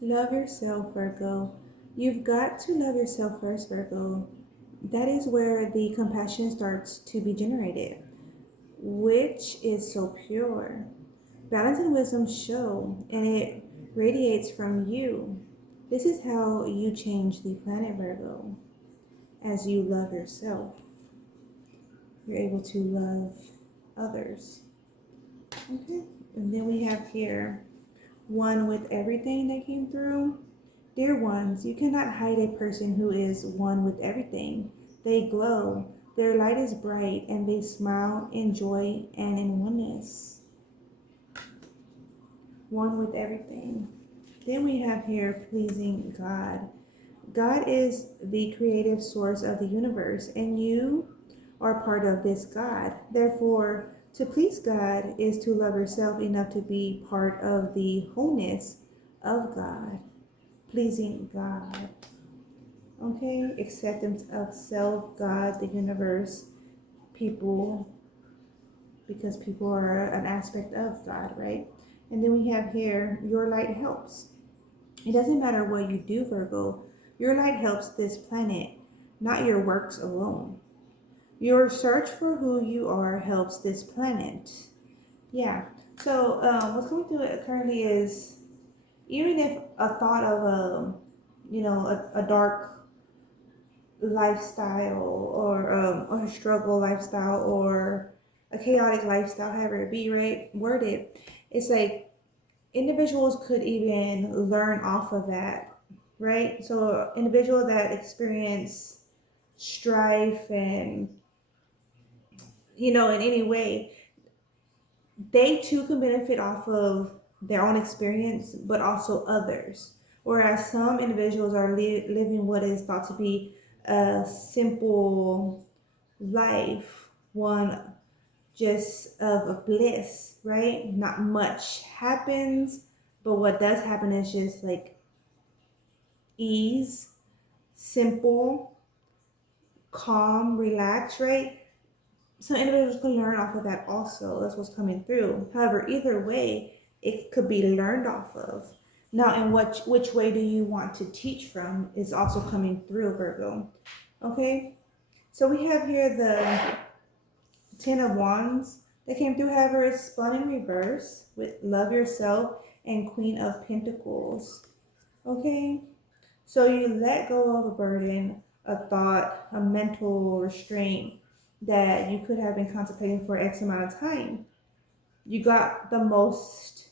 Love yourself, Virgo. You've got to love yourself first, Virgo. That is where the compassion starts to be generated, which is so pure. Balance and wisdom show, and it radiates from you. This is how you change the planet, Virgo. As you love yourself, you're able to love others. Okay. And then we have here one with everything that came through. Dear ones, you cannot hide a person who is one with everything. They glow, their light is bright, and they smile in joy and in oneness. One with everything. Then we have here pleasing God. God is the creative source of the universe, and you are part of this God. Therefore, to please God is to love yourself enough to be part of the wholeness of God, pleasing God. Okay, acceptance of self, God, the universe, people, because people are an aspect of God, right? And then we have here, your light helps. It doesn't matter what you do, Virgo. Your light helps this planet, not your works alone. Your search for who you are helps this planet. Yeah. So what's coming through it currently is even if a thought of a dark lifestyle or a struggle lifestyle or a chaotic lifestyle, however it be, right? Worded. It's like individuals could even learn off of that, right? So individual that experience strife and in any way, they too can benefit off of their own experience, but also others. Whereas some individuals are living what is thought to be a simple life, one just of a bliss, right? Not much happens, but what does happen is just like ease, simple, calm, relaxed, right? Some individuals can learn off of that also. That's what's coming through. However, either way, it could be learned off of. Now, in which way do you want to teach from is also coming through, Virgo. Okay, so we have here the Ten of Wands that came through. However, it's spun in reverse with Love Yourself and Queen of Pentacles. Okay, so you let go of a burden, a thought, a mental restraint that you could have been contemplating for X amount of time. You got the most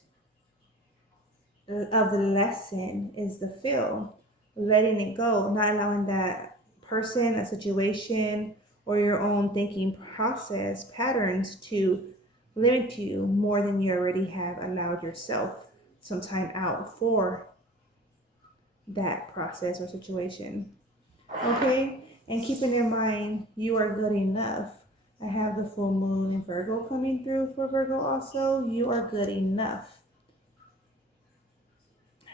of the lesson is the feel, letting it go, not allowing that person, a situation, or your own thinking process patterns to limit you more than you already have allowed yourself some time out for that process or situation. Okay? And keep in your mind, you are good enough. I have the full moon in Virgo coming through for Virgo also. You are good enough.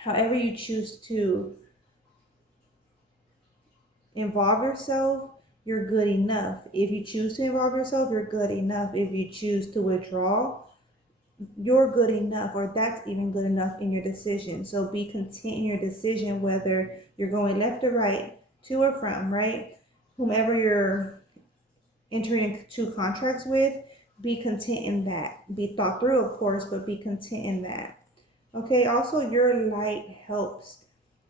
However, you choose to involve yourself, you're good enough. If you choose to involve yourself, you're good enough. If you choose to withdraw, you're good enough, or that's even good enough in your decision. So be content in your decision, whether you're going left or right, to or from, right? Whomever you're entering into contracts with, be content in that. Be thought through, of course, but be content in that. Okay, also your light helps.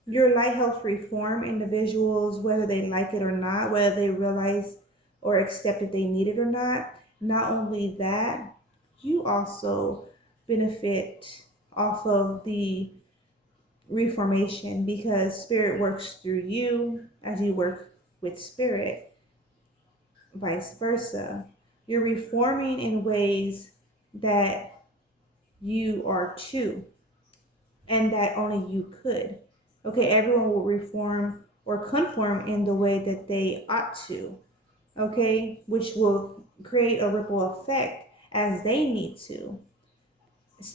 Your light helps reform individuals, whether they like it or not, whether they realize or accept if they need it or not. Not only that, you also benefit off of the reformation because spirit works through you as you work with spirit, vice versa. You're reforming in ways that you are too, and that only you could. Okay, everyone will reform or conform in the way that they ought to, okay, which will create a ripple effect as they need to,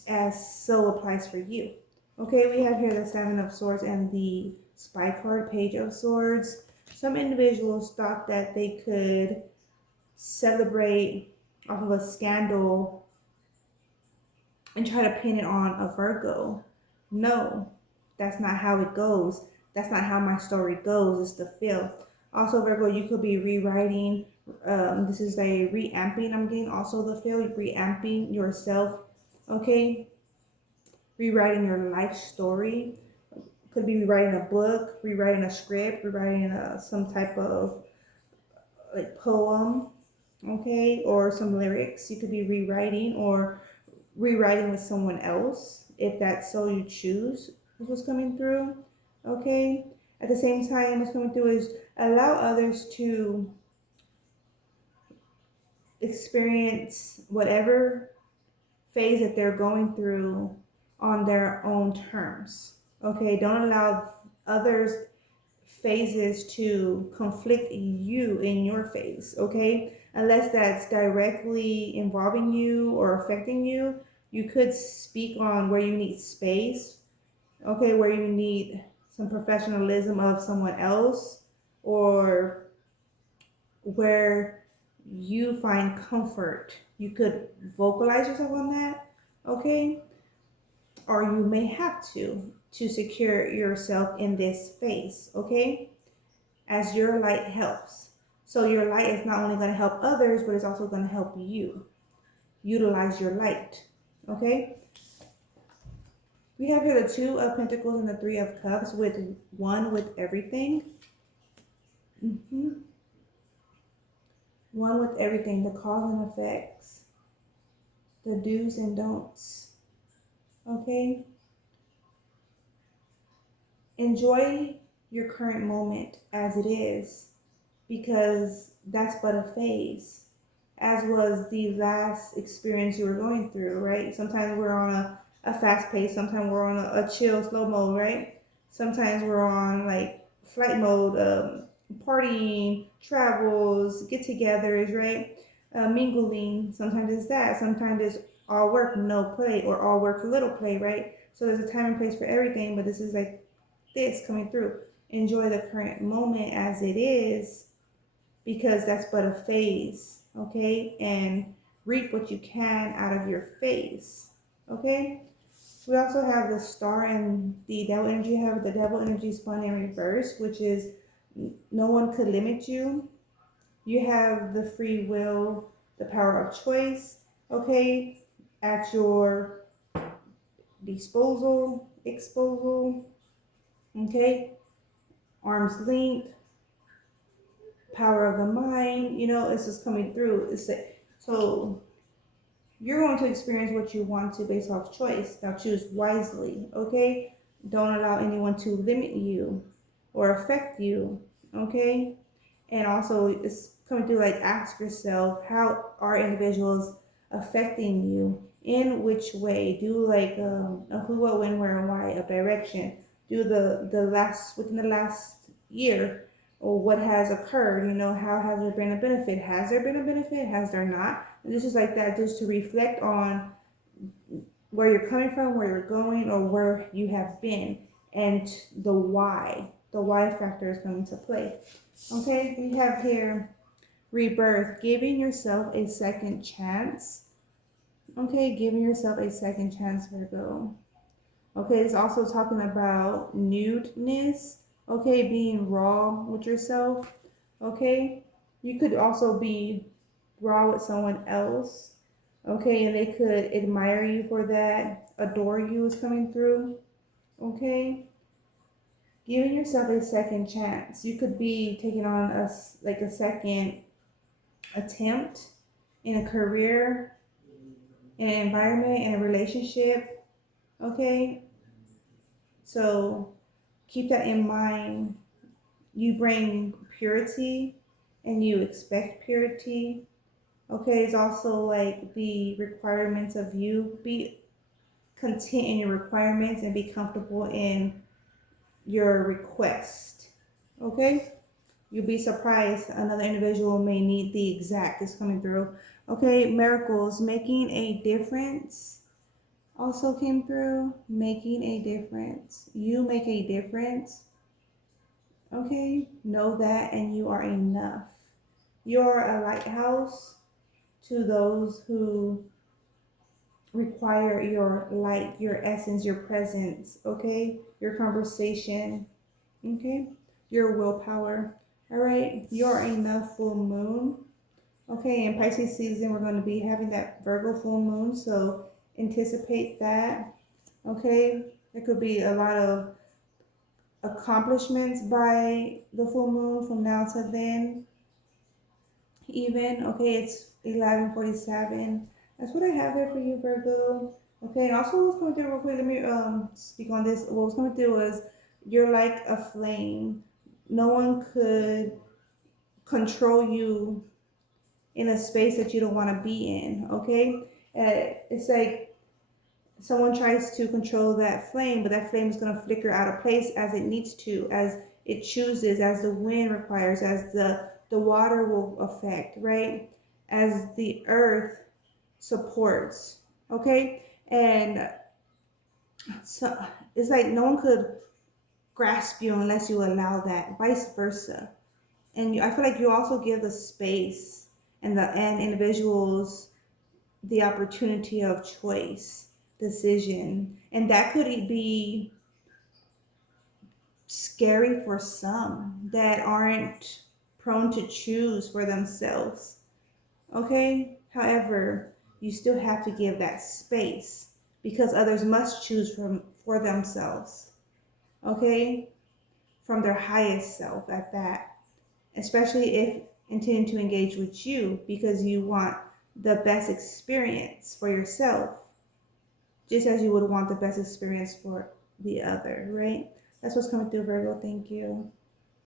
as so applies for you. Okay, we have here the Seven of Swords and the Spy card, Page of Swords. Some individuals thought that they could celebrate off of a scandal and try to pin it on a Virgo. No, That's not how it goes. That's not how my story goes. It's the feel. Also, Virgo, you could be rewriting. This is a reamping. I'm getting also the feel. Reamping yourself. Okay, rewriting your life story. Could be rewriting a book, rewriting a script, rewriting some type of like poem, okay, or some lyrics. You could be rewriting or rewriting with someone else if that's so you choose. Is what's coming through, okay. At the same time, what's coming through is allow others to experience whatever phase that they're going through on their own terms. Okay, don't allow others' phases to conflict you in your phase. Okay, unless that's directly involving you or affecting you, you could speak on where you need space. Okay, where you need some professionalism of someone else, or where you find comfort. You could vocalize yourself on that, okay? Or you may have to secure yourself in this space, okay? As your light helps. So your light is not only going to help others, but it's also going to help you. Utilize your light, okay? We have here the Two of Pentacles and the Three of Cups with one with everything. One with everything, the cause and effects, the do's and don'ts. Okay? Enjoy your current moment as it is, because that's but a phase, as was the last experience you were going through, right? Sometimes we're on a fast pace, sometimes we're on a chill, slow mode, right? Sometimes we're on like flight mode, partying, travels, get togethers, right? Mingling, sometimes it's that, sometimes it's all work, no play, or all work, little play, right? So there's a time and place for everything, but this is like this coming through. Enjoy the current moment as it is, because that's but a phase, okay? And reap what you can out of your phase, okay? We also have the Star and the Devil energy. You have the Devil energy spun in reverse, which is no one could limit you. You have the free will, the power of choice, okay, at your exposal, okay? Arm's length, power of the mind, it's just coming through. So you're going to experience what you want to based off choice. Now choose wisely, okay? Don't allow anyone to limit you or affect you, okay? And also it's coming through like ask yourself, how are individuals affecting you? In which way? Do like a who, what, when, where, and why, a direction. Do the last within the last year, or what has occurred, how has there been a benefit? Has there been a benefit? Has there not? And this is like that, just to reflect on where you're coming from, where you're going, or where you have been, and the why. The why factor is coming to play. Okay, we have here rebirth, giving yourself a second chance. Okay, giving yourself a second chance, Virgo. Okay, it's also talking about nudeness. Okay, being raw with yourself. Okay, you could also be raw with someone else. Okay, and they could admire you for that, adore you is coming through. Okay, giving yourself a second chance. You could be taking on a second attempt in a career, in an environment, in a relationship. Okay, so keep that in mind. You bring purity and you expect purity. Okay, it's also like the requirements of you. Be content in your requirements and be comfortable in your request. Okay? You'll be surprised. Another individual may need the exact is coming through. Okay, miracles, making a difference also came through. Making a difference. You make a difference. Okay, know that, and you are enough. You're a lighthouse to those who require your light, your essence, your presence, okay? Your conversation, okay? Your willpower. All right, you're enough full moon. Okay, in Pisces season, we're going to be having that Virgo full moon, so anticipate that. Okay, there could be a lot of accomplishments by the full moon from now to then. Even okay, it's 11:47. That's what I have there for you, Virgo. Okay, and also what's coming through real quick. Let me speak on this. What was coming through was you're like a flame. No one could control you in a space that you don't want to be in. Okay, it's like someone tries to control that flame, but that flame is going to flicker out of place as it needs to, as it chooses, as the wind requires, as the water will affect, right? As the earth supports, okay? And so it's like no one could grasp you unless you allow that, vice versa. And I feel like you also give the space and individuals the opportunity of choice, decision, and that could be scary for some that aren't prone to choose for themselves. Okay? However, you still have to give that space because others must choose for themselves. Okay? From their highest self at that. Especially if intending to engage with you because you want the best experience for yourself, just as you would want the best experience for the other, right? That's what's coming through, Virgo. Thank you.